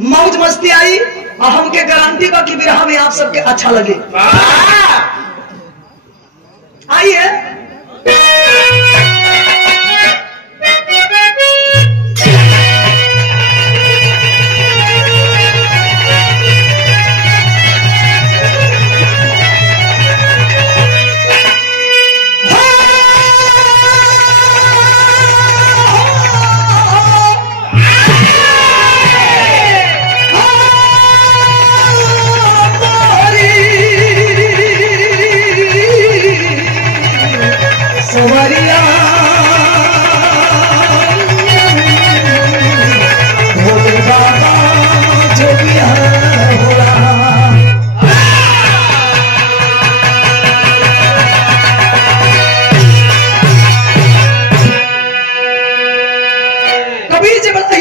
मौज मस्ती आई और हमके गारंटी बा कि बिरहा में आप सबके अच्छा लगे। आइए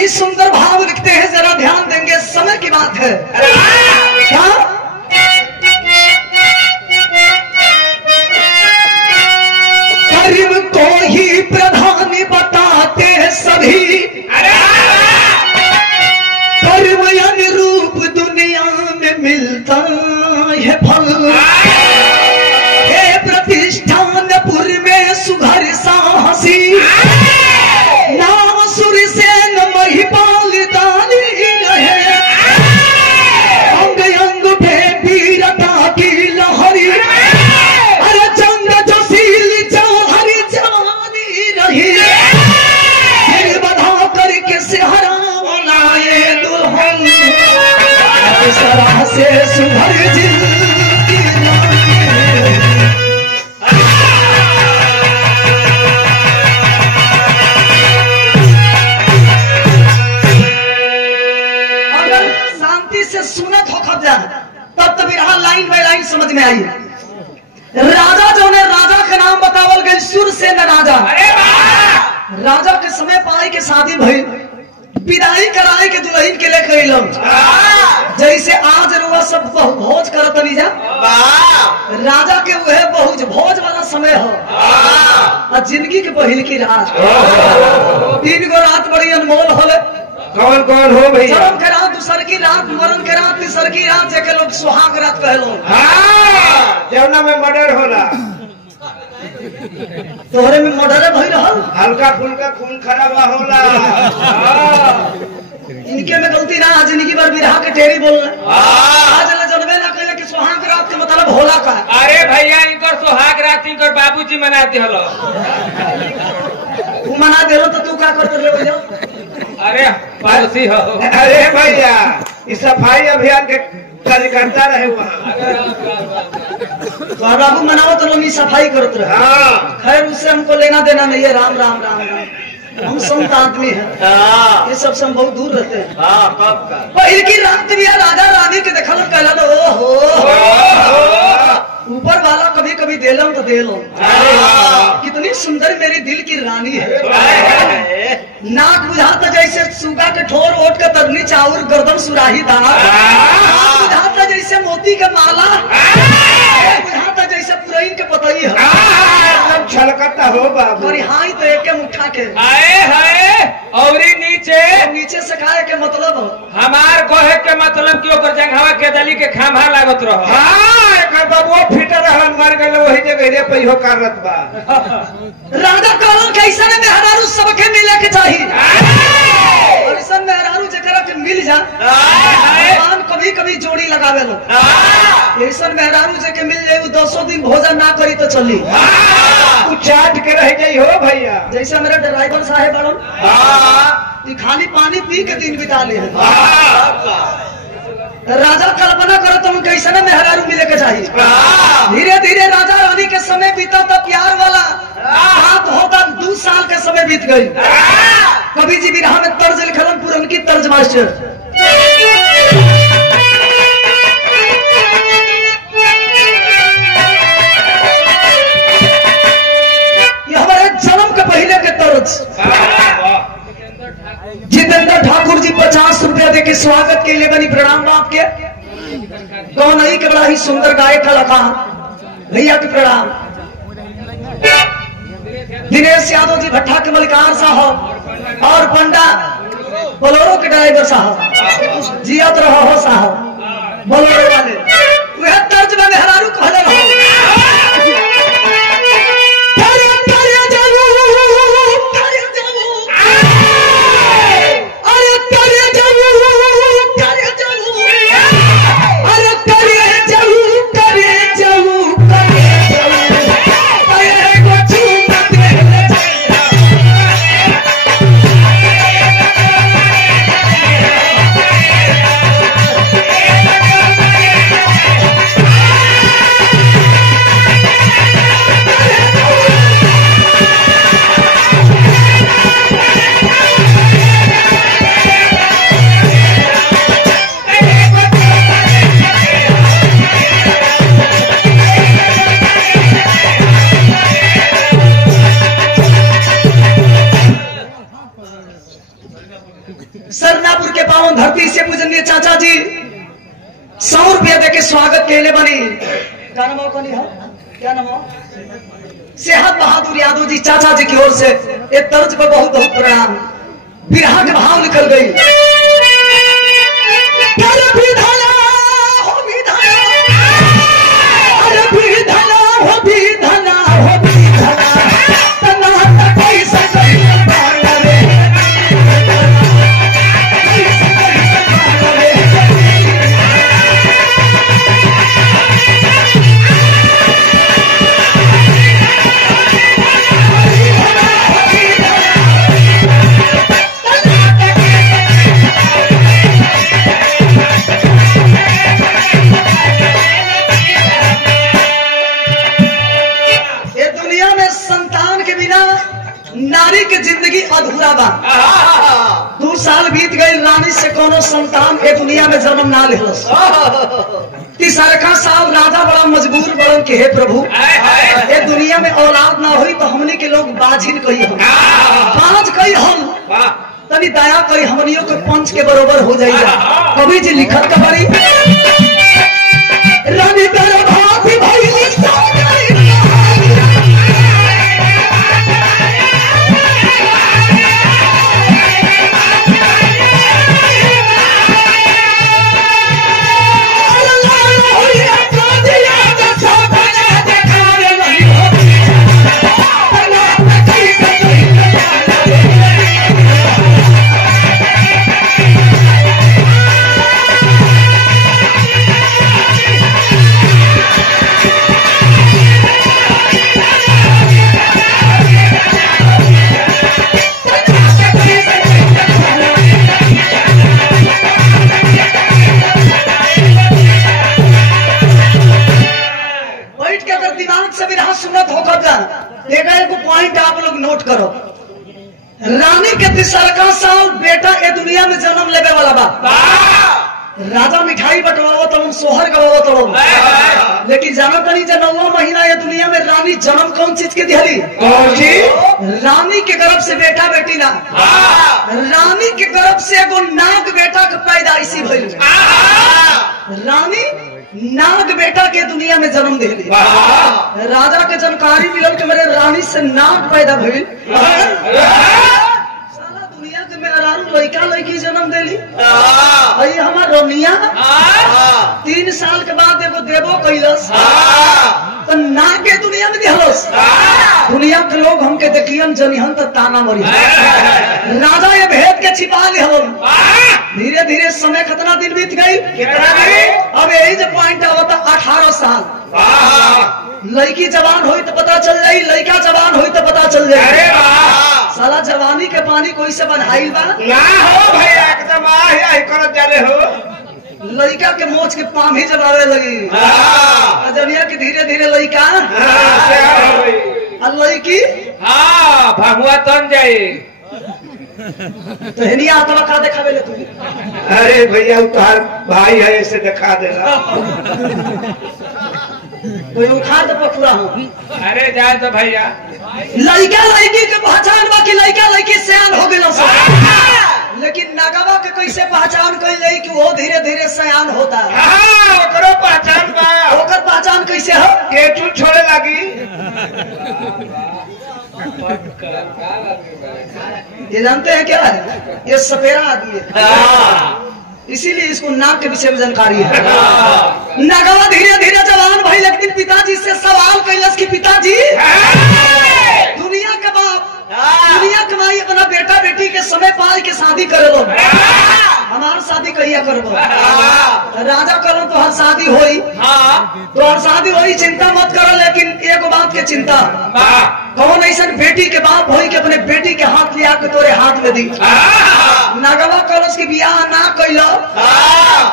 सुंदर भाव लिखते हैं, जरा ध्यान देंगे, समय की बात है। क्या कर्म को ही प्रधान बताते हैं सभी, कर्म अनुरूप दुनिया में मिलता है फल। हे प्रतिष्ठानपुर में सुघर साहसी, नाम सुर से महिपाल दानी रहे, अंग अंग पे वीरता की लहरी, अरे चंद जोशील जौहरी जवानी रही, फिर बधा करके सेहरा लाए दुल्हन, सराह से सुभर जिंदगी। सुनत हो खब जाए तब तो बिरहा लाइन बाय लाइन समझ में आई। राजा जो ने राजा का नाम बतावल गई सुरसेन राजा। राजा के समय पाई के शादी भई, विदाई कराई के दुल्हन के लेकर अइलन। जैसे आज रुआ सब भोज करत नहीं जा, राजा के वह बहुत भोज वाला समय हो। जिंदगी के पहिल की रात 3 गो रात बड़ी अनमोल होले। कौन कौन हो भैया? जन्म के रात, दूसर की रात, मरण के रात, तीसर की रात, जेके लोग सुहाग रात कहलो। जौना में मर्डर होला, तोहरे में मर्डर भई रहल, हल्का फुल्का खून खराबा होला। इनके में गलती ना, जिंदगी भर बिरहा के टेरी बोलना। आज ले जनबे ना कहले कि सुहाग रात के मतलब होला का। अरे भैया इनकर सुहाग रात इनकर बाबूजी मनाते हलो। तू मना देलो तो तू का करते रे भैया? अरे पारसी हो। अरे भैया इस सफाई अभियान के कार्यकर्ता रहे वहाँ। बाबू मनाओ तो लोग सफाई करते रहे। खैर उससे हमको लेना देना नहीं है। राम राम राम राम, हम संत आदमी हैं, ये सब से हम बहुत दूर रहते हैं। पहिल की रात भी राजा रानी के देखल कहला, ओ हो ऊपर वाला कभी कभी देलम तो देलम, कितनी सुंदर मेरी दिल की रानी है। नाक बुझाता जैसे सुगा के ठोर ओट के तगनी चाउर, गर्दन सुराही दार, बुझाता जैसे मोती के माला, बुझाता जैसे पुरैन के पतई है, छलकता हो बाबू। हाई तो एक मुठा के आए है और नीचे से खाए के मतलब हमार कहे के मतलब कि ओकर जंघवा के दली के खामा लागत रहो। बबुआ फिटर रहन, मर गए वही जगह पे हो करत बा। राजा कहलन कैसा ने मेहरारू सबके मिले के चाहिए, और सब मेहरारू जकरा के मिल जा भगवान कभी कभी जोड़ी लगावे लो। ऐसा मेहरारू जके मिल जाए 10 दिन भोजन ना करी तो चली, तू चाट के रह गई हो भैया। जैसा मेरे ड्राइवर साहेब बड़न खाली पानी पी के दिन बिता ले। राजा कल्पना करो तुम कैसे ना मेहरारू मिले के चाहिए। धीरे धीरे राजा रानी के समय बीता तो प्यार वाला बात होता 2 साल के समय बीत गई। कवि जी बिरहा में तर्ज लिखलन पूरन की तर्ज मास्टर। ये हमारे जन्म के पहले के तर्ज। जितेंद्र ठाकुर जी 50 रुपया दे के स्वागत के लिए बनी। प्रणाम बाप के कौन आई के बड़ा ही सुंदर गायक कलाकार भैया के प्रणाम। दिनेश यादव जी भट्टा के मलिकार साहब और पंडा बोलोरो के ड्राइवर साहब जियत रहो हो साहब बोलोरो वाले वह तर्ज में मेहरारू कहले रहो सरनापुर के पावन धरती से पूजनीय चाचा जी 100 रुपया देके स्वागत केले बनी क्या नाम है क्या नाम सेहत बहादुर यादव जी चाचा जी की ओर से एक तर्ज पर बहुत बहुत प्रणाम बिरहा के भाव निकल गई नारी के जिंदगी अधूरा बा 2 साल बीत गई रानी से कोनो संतान ए दुनिया में जन्म ना लेलस तीसरका साल राजा बड़ा मजबूर बड़न के हे प्रभु ए दुनिया में औलाद ना हुई तो हमनी के लोग बाझिन कही हम बाझ कही हम तनी दया कही हमनियों के पंच के बरोबर हो जाएगा कवि जी लिखत का बड़ी रानी तेरे भाभी भाई पॉइंट आप लोग नोट करो रानी के तीसरका साल बेटा ए दुनिया में जन्म लेवे वाला बा राजा मिठाई बटवाओ तब सोहर गवाओ तब लेकिन जानो तनी जे 9वां महीना ये दुनिया में रानी जन्म कौन चीज के दिहली रानी के गर्भ से बेटा बेटी ना रानी के गर्भ से एगो नाग बेटा के पैदाइशी भइल रानी नाग बेटा के दुनिया में जन्म दिहली राजा के जानकारी मिलल के मेरे रानी से नाग पैदा भइल लड़का लड़की जन्म दिली हमार रोनिया 3 साल के बाद एगो देवो कैलस तो नाग के दुनिया में दिहलस दुनिया के लोग हमके देखियन जनिहन तो ताना मरी राजा ये भेद के छिपा लिहन धीरे धीरे समय कितना दिन बीत गई अब यही जो पॉइंट आवता 18 साल लड़की जवान हुई तो पता चल जाये लड़का जवान हुई तो पता चल जाये साला जवानी के पानी कोई से बन्हाइल बा ना हो भाई एकदम आही करत जाले हो लड़का के मोच के पाम ही जमावे लगी जनिया के धीरे धीरे लड़का और लड़की भगवा तन जाए तो हेनिया आत्मा का दिखावे ले तू अरे भैया उतार भाई है ऐसे दिखा देना कोई उखाड़ दे पकड़ा हूँ अरे जाए तो भैया लड़का लड़की के पहचान बा कि लड़का लड़की सयान हो गए लेकिन नगवा के कैसे पहचान कर ले कि वो धीरे धीरे सयान होता है ओकरो पहचान बा ओकर पहचान कैसे हो केटू छोड़े लगी ये जानते हैं क्या है? ये सपेरा आदमी है, इसीलिए इसको नाक के विषय में जानकारी है। नगवा धीरे धीरे जवान भाई, लेकिन पिताजी से सवाल कैलस कि पिताजी दुनिया के बाप, दुनिया कमाई अपना बेटा बेटी के समय पाल के शादी करे लो, हमार शादी कहिया करबो? राजा करो तो हर शादी होई, तो हर शादी होई, चिंता मत करो, लेकिन एक बात के चिंता, कौन ऐसा बेटी के बाप होई कि अपने बेटी के हाथ लिया के तोरे हाथ में दी। नगवा कलश की बियाह ना कैलो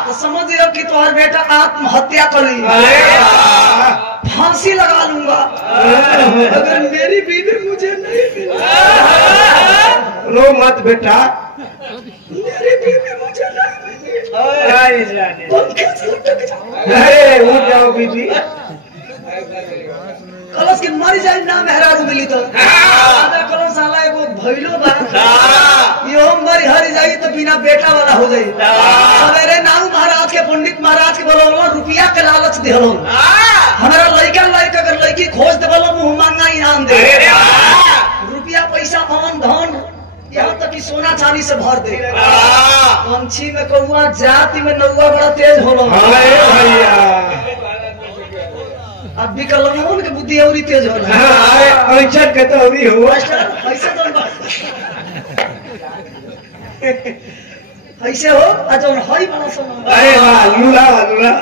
तो समझ लो कि तुम्हारा बेटा आत्महत्या कर ली, फांसी लगा लूंगा अगर मेरी बीवी मुझे नहीं मिली। रो मत बेटा, मेरी बीवी मुझे नहीं मिली, तुम कैसे लटक जाओ? अरे उठ जाओ बीबी। कलश की मर जाए ना महाराज मिली तो राजा कलश साला एगो भइलो बा, यो मर हर जाई तो बिना बेटा वाला हो जाई। सवेरे नाऊ महाराज के पंडित महाराज के बोलो रुपया के लालच दिहलो, हमारा लड़का लड़का अगर लड़की खोज दे बोलो मुंह मांगा इनाम दे, रुपया पैसा धन धन यहाँ तक कि सोना चांदी से भर दे। पंछी में कौआ, जाति में नौआ बड़ा तेज होलो, अब भी कलमोन के बुद्धि और तेज हो रहा है। के तो अभी हुआ ऐसे तो ऐसे हो आज हई बड़ा समय। अरे वाह लूला लूला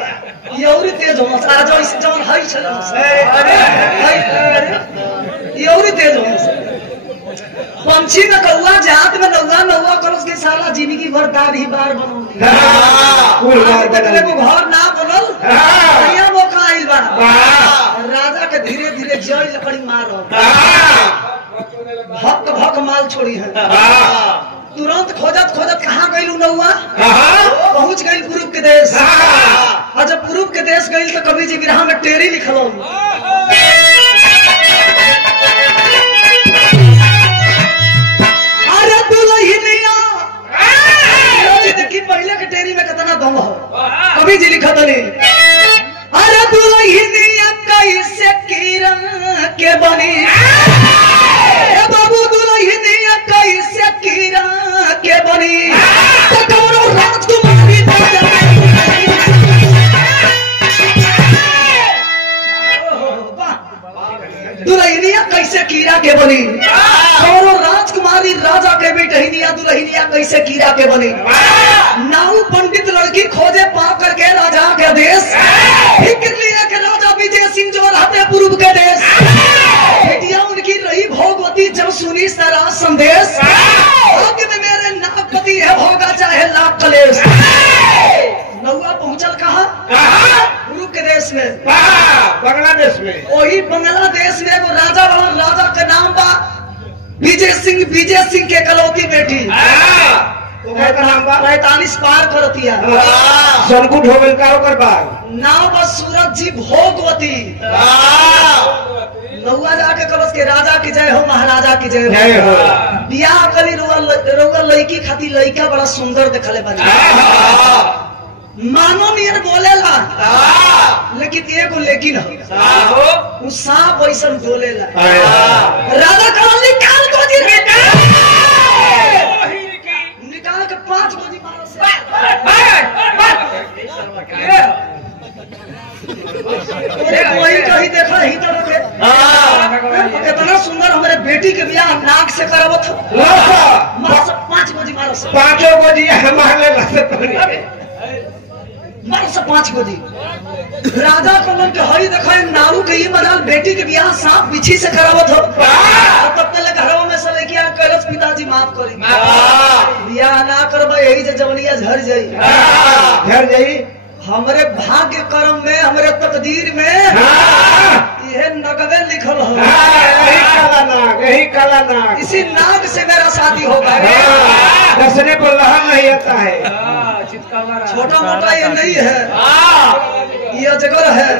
ये और तेज हो आज ऐसे जौन हई चला ये और तेज हो। पंछी में कौआ, जात में नौआ, नौआ करो उसके सारा जिंदगी भर दाढ़ी बार बनो, को घर ना बनल, बढ़िया मौका आइल बा, राजा के धीरे धीरे जड़ लकड़ी मारो, भक भक माल छोड़ी है। तुरंत खोजत खोजत कहाँ गई नौआ? पहुंच गई पूर्व के देश। और जब पूर्व के देश गई तो कवि जी विरहा में टेरी लिखलो, पहले के टेरी में कितना दम हो, कवि जी लिखा था नहीं। अरे दुल्हनिया कैसे किरण के बनी, बाबू दुल्हनिया कैसे किरण के बनी, राजकुमारी दुल्हनिया कैसे कीड़ा के बनी, राजकुमारी राजा के बेटहिनिया दुल्हनिया कैसे कीड़ा के बनी। नाऊ पंडित लड़की खोजे पा करके राजा के देश, फिक्र लिया के राजा विजय सिंह जो रहते पूर्व के देश, बेटिया उनकी रही भोगवती जब सुनी सारा संदेश, भाग्य में मेरे नागपति है भोगा चाहे लाख कलेश। नौआ पहुंचल कहाँ? पूर्व के देश में, बांग्लादेश में। वही बांग्लादेश में एगो राजा वाला, राजा के नाम बा विजय सिंह के कलौती बेटी, 45 पार करतिया, सनकुट हो गल का ओकर बाद नाम बस सूरज जी भोगवती। नौआ जाके कलश के राजा की जय हो, महाराजा की जय हो। बियाह कली रोगा लड़की खाती, लड़का बड़ा सुंदर देखले बना, मानो नियर बोलेला, लेकिन एगो लेकिन हो सांप वैसा बोलेला। राजा कहा निकाल गोदी, निकाल के 5 गोदी मारो से वही कहीं देखा ही तो कितना सुंदर हमारे बेटी के बियाह नाक से करावत हो, 5 गोदी मारो से, 5 गोदी हमारे मार से 5 गोदी। राजा कमल के हरी देखा नारू के ये मजाल बेटी के बियाह सांप बिछी से करावत हो, तब तक घरों में से लेके कैलस पिताजी माफ करी, बियाह ना करबा यही से जवनिया झर जाई। हमारे भाग्य कर्म में, हमारे तकदीर में यह नगवे लिखल हो, यही काला नाग, इसी नाग से मेरा शादी होगा। दसने को लहर नहीं आता है, छोटा मोटा ये नहीं है, ये अजगर है,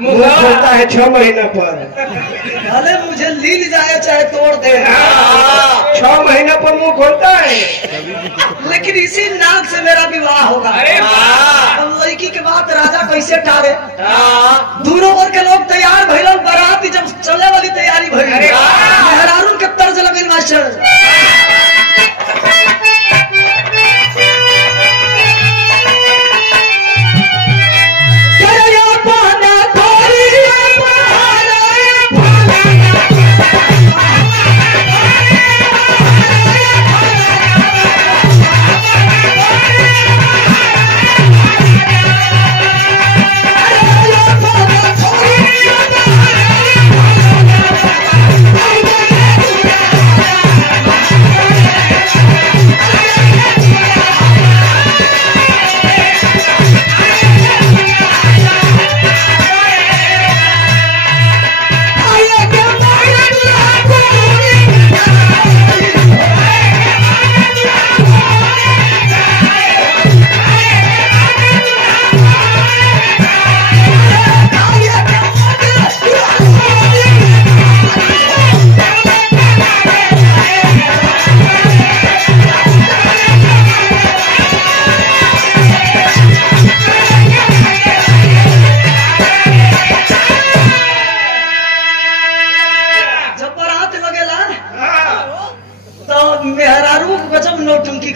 मुंह खोलता है 6 महीने पर। भले मुझे लील जाए चाहे तोड़ दे, 6 महीने पर मुंह खोलता है, लेकिन इसी नाक से मेरा विवाह होगा। अरे वाह! अब लड़की के बात राजा कैसे टारे? दोनों ओर के लोग तैयार भइल, बारात जब चले वाली तैयारी भइल, मेहरारू के तर्ज लगे मास्टर।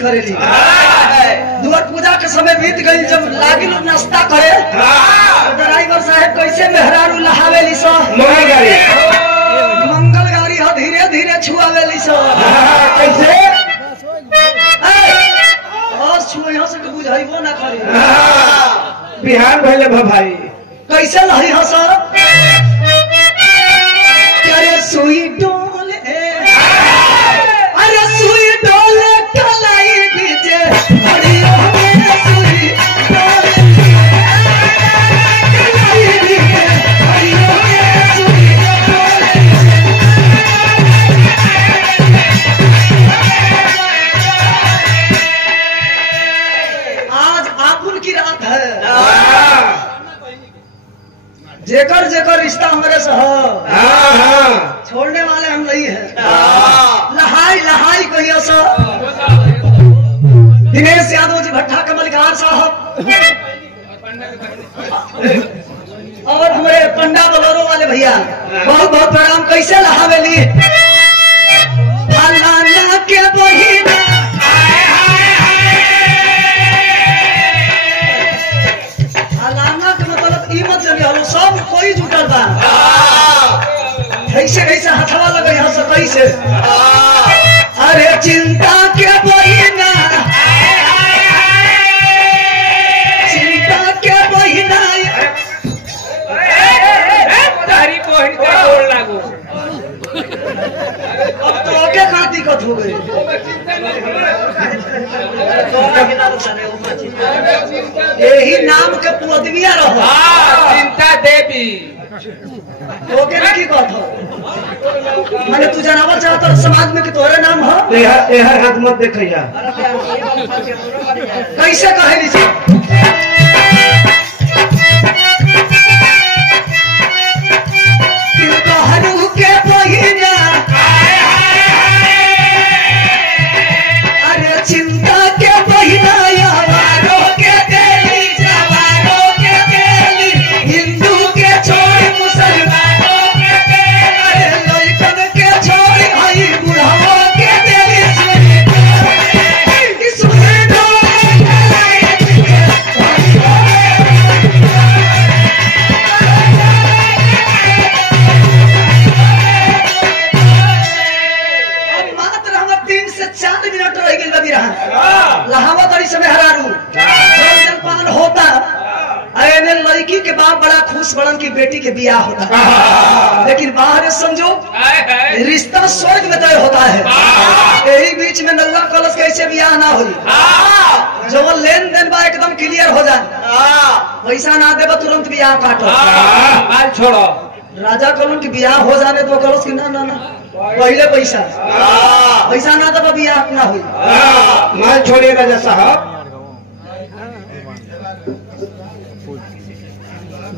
करेली दुआर पूजा के समय बीत गई, जब लागी लोग नाश्ता करे ड्राइवर साहब कैसे मेहरारू लहावेली सो मंगल गाड़ी हो धीरे धीरे छुआवेली सो कैसे छुए यहाँ से बुझाइबो ना करी बिहान भले भाई कैसे लही हस अरे सुई डोले अरे सुई डोले कलाई बीचे हरियो में सुई डोले कलाई बीचे हरियो में सुई डोले। आज आपुल की रात है, जेकर जेकर रिश्ता हमारे से छोड़ने वाले हम नहीं है। लहाई लहाई कहियो सो दिनेश यादव जी भट्टा कमलकार साहब और हमारे पंडा बलोरो वाले भैया बहुत बहुत प्रणाम। कैसे लहावेली फलाना के बहिना सब कोई जुटल बा कैसे कैसे हथवा लगे यहाँ से कैसे अरे चिंता के बहिना चिंता के बहिना तारी बहन का गोड़ लागो अब तो के का दिक्कत हो गई यही नाम के पुअदमिया रहो चिंता देवी ओके की बात हो माने तू जनावर चाहता समाज में कि तोरे नाम हो यह हाथ मत देखैया कैसे कहेली से कहलू के बहिना अरे चिंता के बहिना यारो के देली जवानो के देली हिंदू के छोड़ मुसलमानों के देली अरे लइकन के छोड़ हई बुढ़ाओ के देली लहावत और समय हरारू जलपान होता अरे लड़की के बाप बड़ा खुश बड़न की बेटी के बियाह होता, लेकिन बाहर समझो रिश्ता स्वर्ग में तय होता है। यही बीच में नल्ला कलश कैसे बियाह ना हुई जो लेन देन बा एकदम क्लियर हो जाए, पैसा ना देबा तुरंत बियाह काटो माल छोड़ो। राजा कलम की बियाह हो जाने तो कलश की ना ना ना पहले पैसा पैसा ना दबा बियाह ना हुई। माल छोड़िए राजा साहब।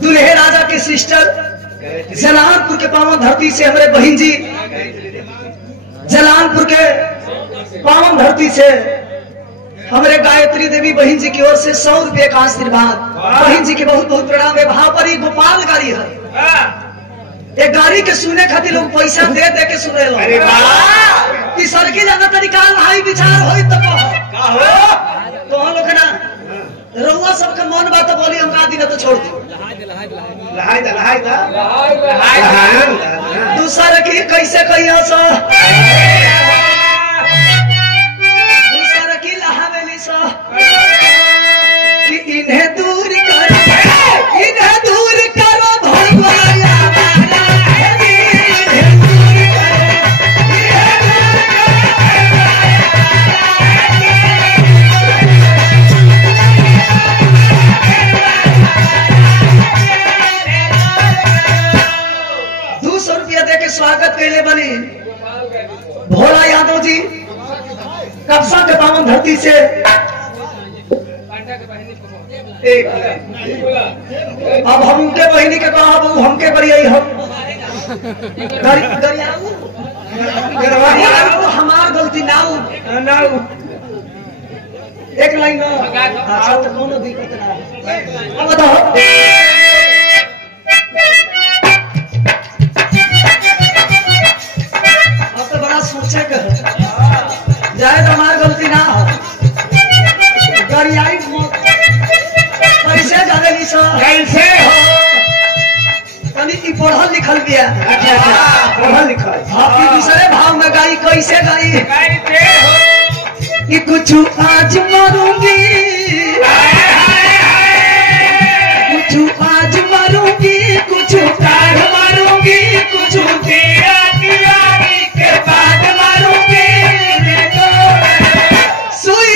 दुल्हे राजा की सिस्टर जलालपुर के पावन धरती से हमारे बहन जी, जलालपुर के पावन धरती से हमारे गायत्री देवी बहन जी की ओर से 100 रुपये का आशीर्वाद। बहन जी के बहुत बहुत प्रणाम है। वहां पर ही गोपाल गाड़ी है, एक गाड़ी के सुने खातिर लोग पैसा दे दे के सुने लो। कि सरकी जाना तरीका हाई विचार हो तो हम लोग ना रउआ सबके मन बात बोली, हम का दिन तो छोड़ दी। दूसरा की कैसे कहियो सो, दूसरा की लहावेली सो कि इन्हें दूर करो, इन्हें दूर करो भगवाया स्वागत कैले बनी भोला यादव जी कब्जा के पावन धरती से। अब हम उनके बहिनी के कहा हमके करिए, हम हमार गलती ना एक लाइन अच्छा तो कोनो दिक्कत ना। अब बताओ सोचे जाए तो हमारी गलती ना हो। गरियाई कैसे जाने कैसे हो कभी पढ़ल लिखल भी है। अच्छा पढ़ल लिखल हाँ। दूसरे भाव में गाई कैसे गाई कि कुछ आज मरूंगी, कुछ आज मरूंगी, कुछ काल मरूंगी, कुछ के बाद मारूंगी सुई।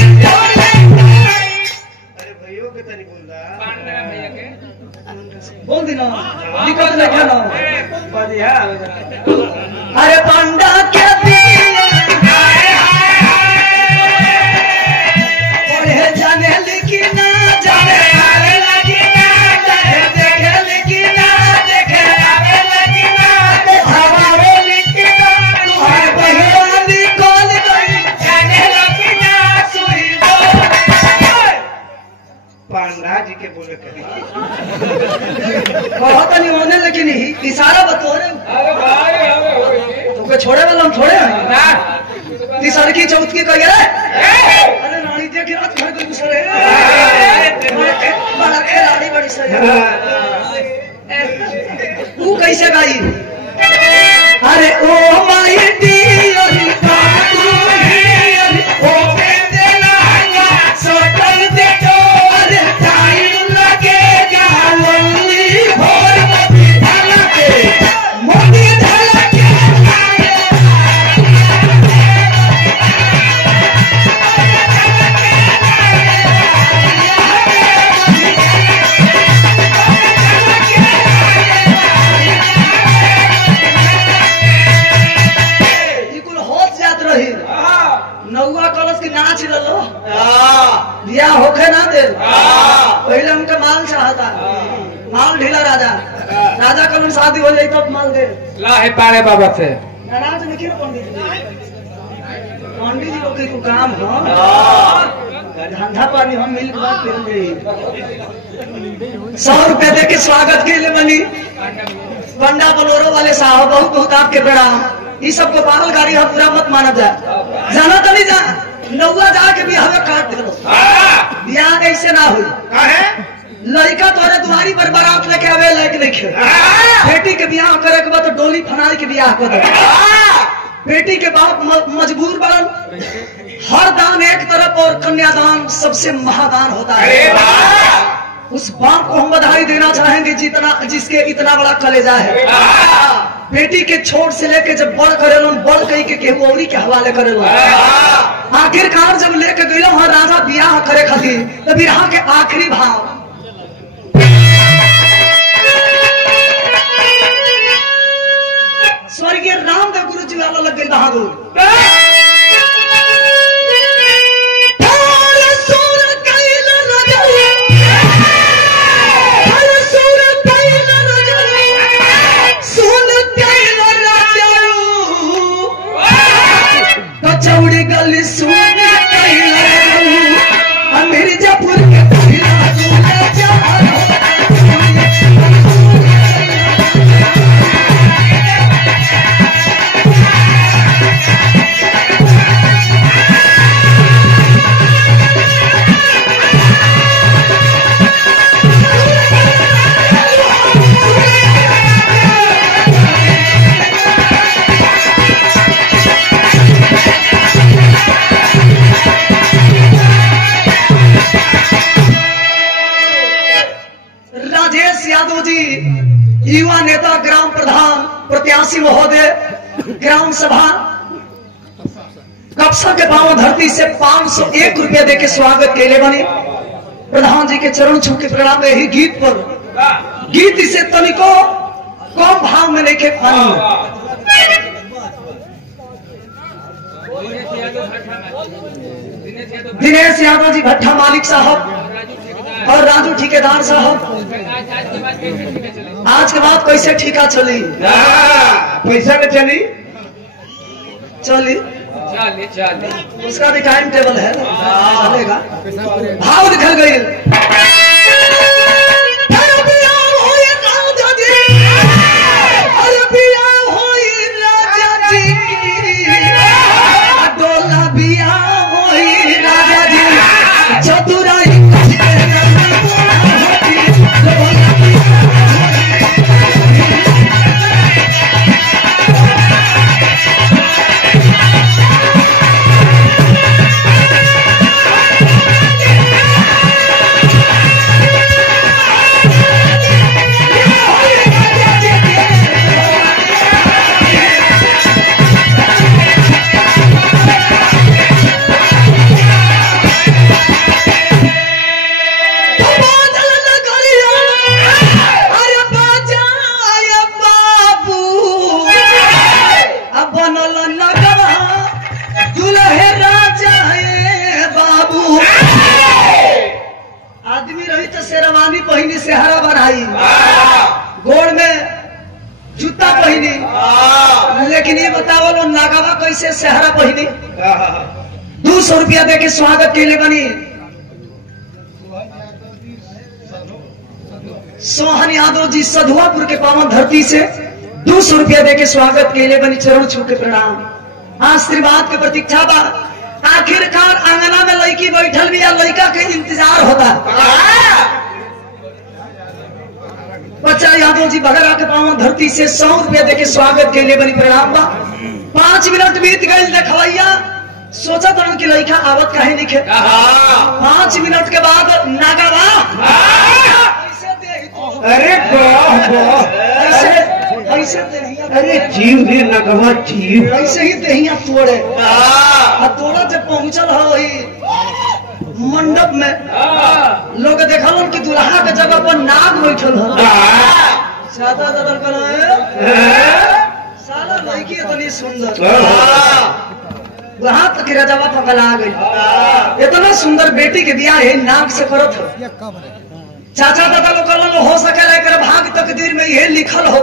अरे भैया के तनी बोल दी ना दिक्कत नहीं है ना। अरे पंडा के पढ़े जाने लेकिन ना जाने लगी ना, देखे लेकिन ना देखे लगी ना, हमारे पांडा जी के बोले बहुत नहीं होने लेकिन इशारा बतो रहे तो छोड़े वाला हम थोड़े हैं। तीसर की चौथ की कहिए अरे नानी देख रात घर को दूसरे बड़ा खिलाड़ी बड़ी सही तू कैसे गाई। अरे ओ माय डियर बियाह होके ना दे पहले उनका माल चाहता, माल ढीला राजा कल शादी हो जाए तब माल दे ला है पारे बाबा से नाराज नहीं पंडित जी लोग को काम हो धंधा पानी हम मिल के 100 रुपए दे के स्वागत के लिए बनी पंडा बलोरो वाले साहब बहुत बहुत आपके प्रणाम। ये सब को पागल गाड़ी है पूरा मत माना जाए, जाना तो नहीं जा नौवा जाके बियाह में काट दे बियाह ऐसे ना हुई। लड़का तोरे तुम्हारी पर बारात लेके आवे लायक नहीं खे। बेटी के बियाह करे के बाद तो डोली फनाई के बियाह कर दे। बेटी के बाप मजबूर बनल, हर दान एक तरफ और कन्यादान सबसे महादान होता है। उस बाप को हम बधाई देना चाहेंगे जिसके इतना बड़ा कलेजा है। बेटी के छोट से लेके जब बड़ करेलो बड़ कही के केहू के हवाले करेलो। आखिरकार जब लेके गए वहां राजा बियाह करे खातिर तो बिरहा के आखिरी भाव स्वर्गीय रामदेव गुरु जी वाला लग गई बहादुर। प्रत्याशी महोदय ग्राम सभा कक्षा के पावन धरती से 501 रुपया दे के स्वागत के लिए बनी। प्रधान जी के चरण छू के प्रणाम। यही गीत पर गीत इसे तनिको कम भाव में लेके पानी। दिनेश यादव जी भट्टा मालिक साहब और राजू ठेकेदार साहब, आज के बाद कैसे ठेका चली? पैसा में चली चली चले उसका भी टाइम टेबल है, चलेगा। भाव निकल गई। आदमी रही तो शेरवानी पहनी, सेहरा बनाई, गोड़ में जूता पहनी, लेकिन ये बतावो नागवा कैसे सेहरा पहनी? 200 रुपया दे के स्वागत के लिए बनी। सोहन यादव जी सधुआपुर के पावन धरती से 200 रुपया दे के स्वागत के लिए बनी। चरण छू के प्रणाम। आशीर्वाद के प्रतीक्षा बा। आखिरकार आंगना में लड़की बैठल भी या लड़का के इंतजार होता। बच्चा यादव जी बगरा के पावन धरती से 100 रुपया दे के स्वागत के लिए बनी। प्रणाम बा। 5 मिनट बीत गए देखवैया सोचा था कि लड़का आवत काहे लिखे। 5 मिनट के बाद नागावा अरे ऐसे अरे जीव दे नगवा जीव ऐसे ही देहिया तोड़े। तोड़ा जब पहुंचल हो वही मंडप में लोग देखल कि दुल्हा के जगह पर नाग बैठल हो। सादा दादर साला लड़की इतनी सुंदर, वहां तक रजवा पकड़ा गई। इतना सुंदर बेटी के बियाह है नाग से करत हो। चाचा दादा लोग कहल हो सके एक भाग तकदीर में यह लिखल हो।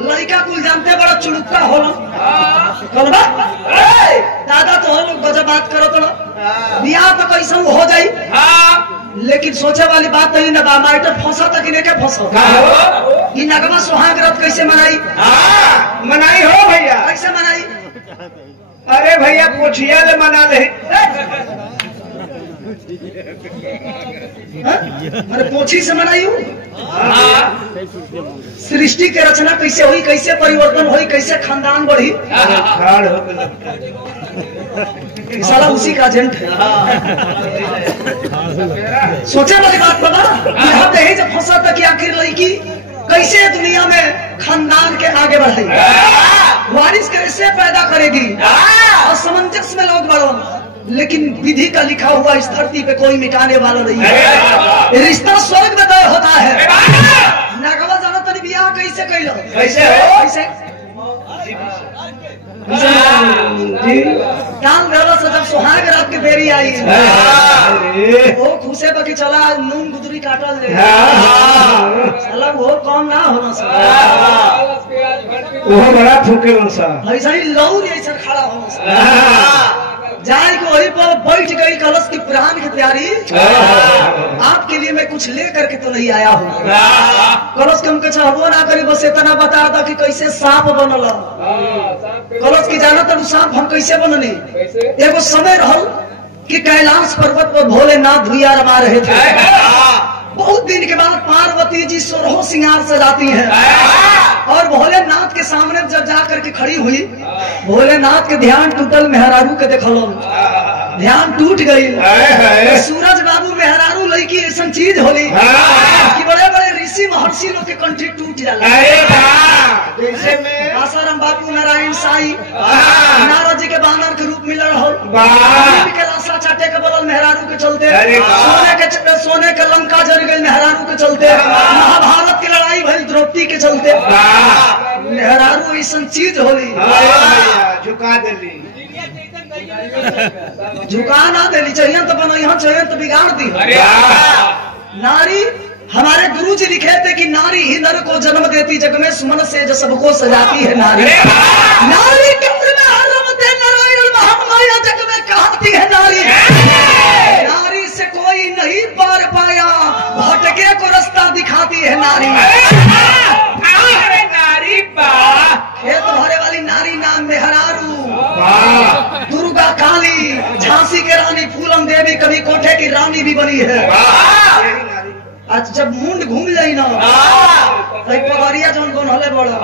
लड़का कुल जानते बड़ा चुड़ुक्का होला। दादा तो लोग गजब बात करो तो बियाह तो कैसा हो जाई, लेकिन सोचे वाली बात नहीं ना। माइटर फंसा तक इन्हें क्या फंसो कि नगमा सुहाग रात कैसे मनाई? मनाई हो भैया? कैसे मनाई? अरे भैया पोछिया ले मना ले। अरे पोछी से मनाई हूँ। सृष्टि के रचना कैसे हुई, कैसे परिवर्तन हुई, कैसे खानदान बढ़ी। साला उसी का एजेंट है। सोचे वाली बात बता। यहाँ पे जब फंसा था कि आखिर लड़की कैसे दुनिया में खानदान के आगे बढ़ाई, वारिस कैसे पैदा करेगी। असमंजस में लोग बढ़ो, लेकिन विधि का लिखा हुआ इस धरती पे कोई मिटाने वाला नहीं है। रिश्ता स्वर्ग में तय होता है। नागवा जाना तो बियाह कैसे कैलो? कैसे हो? कैसे डाल गला से जब सुहाग रात की बेरी आई वो खुशे बाकी चला नून गुदरी काटल ले। साला वो कौन ना होना सा, वो बड़ा फूके सा ऐसा ही लौर ऐसा खड़ा होना सा। जाए को वही पर बैठ गई कलश की पुरान की तैयारी। आपके लिए मैं कुछ लेकर के तो नहीं आया हूँ। कलश के हमके चाहबो ना करी, बस इतना बता था कि कैसे सांप बनल। कलश की जाना तो सांप हम कैसे बननी। एगो समय रहल कि कैलाश पर्वत पर भोलेनाथ भैया रमा रहे थे। बहुत दिन के बाद पार्वती जी 16 सिंगार सजाती हैं और भोलेनाथ के सामने जब जाकर के खड़ी हुई, भोलेनाथ के ध्यान टूटल मेहरारू के देखलो, ध्यान टूट गई। सूरज बाबू मेहरारू लड़की ऐसा चीज होली कि बड़े बड़े ऋषि महर्षि लोग के कंठी टूट जाला। जैसे में आसाराम बापू नारायण साई नारद जी के बानर के रूप में लड़ल के लाशा चाटे के बदल मेहरारू के चलते, सोने के लंका जल गई मेहरारू के चलते, महाभारत की लड़ाई भई द्रौपदी के चलते। मेहरारू ऐसा चीज होली झुका दिली, झुका ना देली, चाहिए तो बना यहाँ चाहिए तो बिगाड़ दी। नारी हमारे गुरु जी लिखे थे कि नारी ही नर को जन्म देती, जग में सुमन से जो सबको सजाती है नारी। नारी कब्र में रमते नारायण महामाया, जग में कहती है नारी। नारी से कोई नहीं पार पाया, भटके को रास्ता दिखाती है नारी। नारी बा खेत भरे वाली नारी नाम मेहरारू, दुर्गा काली, झांसी के रानी फूलन देवी, कभी कोठे की रानी भी बनी है। आज जब मुंड घूम जाई ना पगड़िया जौन कौन हले बड़ा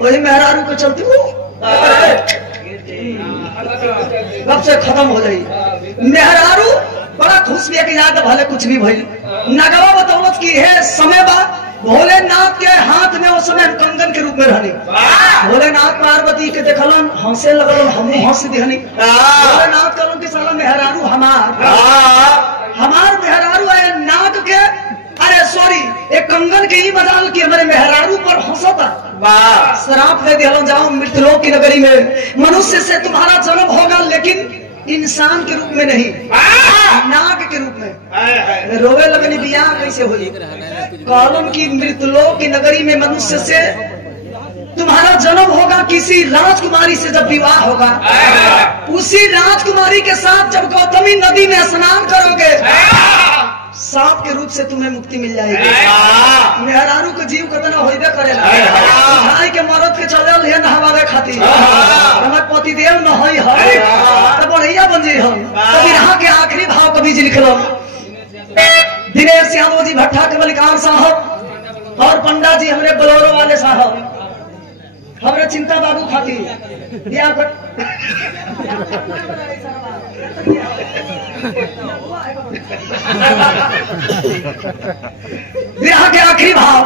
वही मेहरारू के चलते कब से खत्म हो जाई। मेहरारू बड़ा खुश भी है कि याद भले कुछ भी भई। नगवा बतौलत की है समय बाद भोलेनाथ के हाथ में उस समय कंगन के रूप में रहनी। भोलेनाथ पार्वती के देखलन हंसे लगल, हम हंस दिहनी। भोलेनाथ कहलन कि साला मेहरारू हमार मेहरारू है नाक के, अरे सॉरी एक कंगन के ही बदल के हमारे मेहरारू पर हंसता। श्राप दे दिया, जाओ मृतलोक की नगरी में मनुष्य से तुम्हारा जन्म होगा, लेकिन इंसान के रूप में नहीं, नाग के रूप में। रोवे लगनी बियाह कैसे हुई? कॉलम की मृतलोक की नगरी में मनुष्य से तुम्हारा जन्म होगा, किसी राजकुमारी से जब विवाह होगा, उसी राजकुमारी के साथ जब गौतमी नदी में स्नान करोगे, सांप के रूप से तुम्हें मुक्ति मिल जाएगी। मेहरारू के जीव कितना होइबे करेला, भाई के मरद के चलल है नहवावे खातिर, हमार पति देव न होई है तो बढ़िया बन जाई हम। कभी यहाँ के आखिरी भाव कवि जी लिखल, दिनेश यादव जी भट्टा के मलिकार साहब और पंडा जी हमरे बोलोरो वाले साहब, हमरे चिंता बाबू खातिर यहाँ पर विवाह के आखिरी भाव,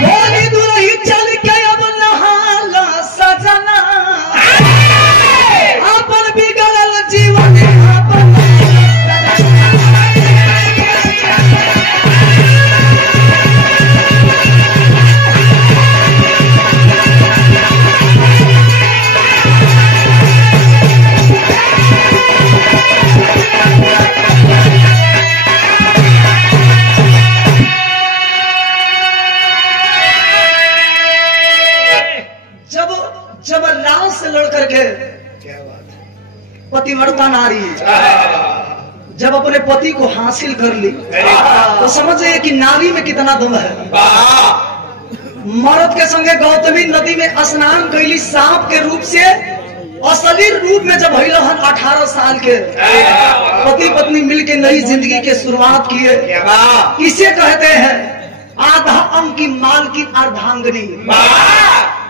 बोली दुल्ही चल के अब नहाला सजना, अपन बिगड़ल जीवन पतिव्रता नारी जब अपने पति को हासिल कर ली तो समझे कि नारी में कितना दम है। मर्द के संगे गौतमी नदी में स्नान कैली, सांप के रूप से असली रूप में जब भइल 18 साल के पति पत्नी मिलके नई जिंदगी के शुरुआत किए। इसे कहते हैं आधा अंग की मालकिन अर्धांगिनी।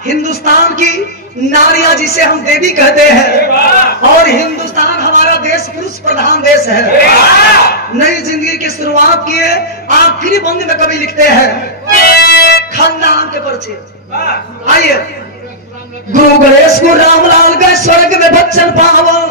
हिंदुस्तान की नारियां जिसे हम देवी कहते हैं, और हिंदुस्तान हमारा देश पुरुष प्रधान देश है। नई जिंदगी की शुरुआत किए, आखिरी बंद में कवि लिखते हैं खानदान के परिचय। आइए, गुरु गणेश को रामलाल गए स्वर्ग में बच्चन पावन,